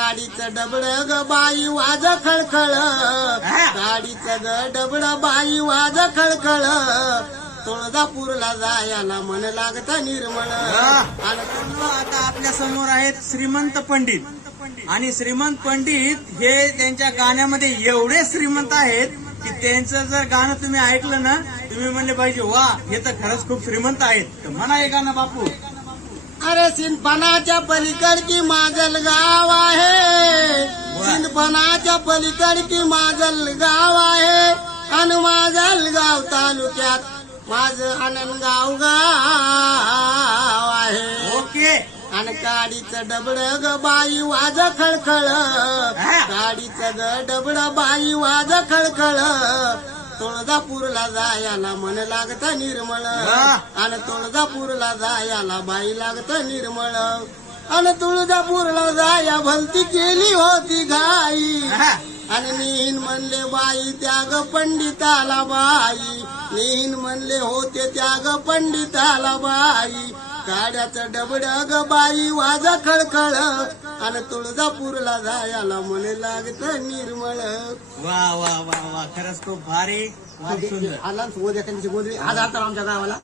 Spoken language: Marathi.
काडीचं डबड ग बाई वाज खळखळ. काडीचं ग डबड बाई वाज खळखळ. तुळजापूरला जायला मन लागत निर्मळ. आता आपल्यासमोर आहेत श्रीमंत पंडित. आणि श्रीमंत पंडित हे त्यांच्या गाण्यामध्ये एवढे श्रीमंत आहेत की त्यांचं जर गाणं तुम्ही ऐकलं ना तुम्ही म्हणले पाहिजे वा हे तर खरंच खूप श्रीमंत आहेत. म्हणा हे गाणं बापू. अरे सिंधपणाच्या पलीकडची माझल गाव आहे. सिंधपणाच्या पलीकडची माझल गाव आहे. आणि माझल गाव तालुक्यात माझं आनंदगाव गाव आहे. ओके. आणि काडीचं डबड ग बाई वाज खळखळ. काडीचं ग डबड बाई वाज खळखळ. तुळजापूरला जायला मन लागत निर्मळ. आणि तुळजापूरला जायला बाई लागत निर्मळ. आणि तुळजापूरला जाया भलती केली होती घाई. आणि नीन म्हणले बाई त्याग पंडिताला बाई. नीन म्हणले होते त्याग पंडिताला बाई. काड्याचं डबड ग बाई वाजा खळखळ. आणि तुळजापूरला जायला मन लागत निर्मळ. वा वा वा वा. खरंच खूप भारी खूप सुंदर. आला गोद एखाद्याची गोदरी आज आता आमच्या गावाला.